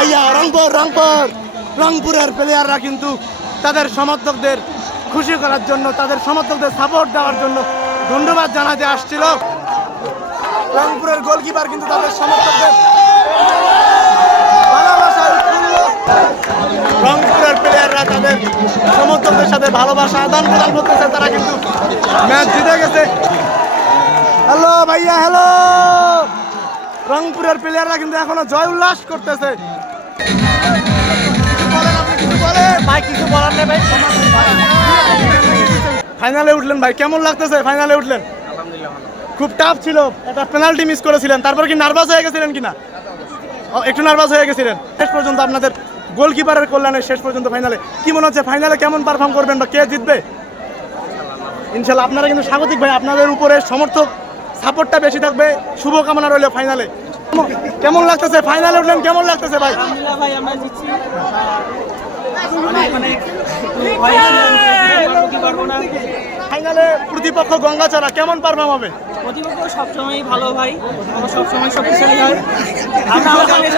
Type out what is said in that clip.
রংপুর রংপুর। রংপুরের প্লেয়াররা কিন্তু তাদের সমর্থকদের খুশি করার জন্য, তাদের সমর্থকদের সাপোর্ট দেওয়ার জন্য ধন্যবাদ জানাতে আসছিল। রংপুরের গোলকিপার কিন্তু তাদের সমর্থকদের রংপুরের প্লেয়াররা তাদের সমর্থকদের সাথে ভালোবাসা আদান প্রদান করতেছে, তারা কিন্তু ম্যাচ জিতে গেছে। হ্যালো ভাইয়া হ্যালো রংপুরের প্লেয়াররা কিন্তু এখনও জয় উল্লাস করতেছে। কিছু বলার নেই ভাই ফাইনালে উঠলেন ভাই কেমন লাগতেছে ফাইনালে উঠলেন? খুব টাফ ছিল একটা পেনাল্টি মিস করেছিলেন। তারপর কি নার্ভাস হয়ে গেছিলেন কিনা? একটু নার্ভাস হয়ে গেছিলেন। শেষ পর্যন্ত আপনাদের গোলকিপারের কল্যাণে শেষ পর্যন্ত ফাইনালে কি মনে হচ্ছে ফাইনালে কেমন পারফর্ম করবেন বা কে জিতবে? ইনশাল্লাহ আপনারা কিন্তু স্বাগতিক ভাই আপনাদের উপরে সমর্থক সাপোর্টটা বেশি থাকবে। শুভকামনা রইল ফাইনালে কেমন লাগতেছে? ফাইনালে উঠলেন কেমন লাগতেছে ভাই? ভাই আমরা জিতছি। ফাইনালে প্রতিপক্ষ গঙ্গাচড়া কেমন পারফর্ম হবে? প্রতিপক্ষ সবসময় ভালো ভাই। সবসময় শক্তিশালী হয়। আমরা আমাদের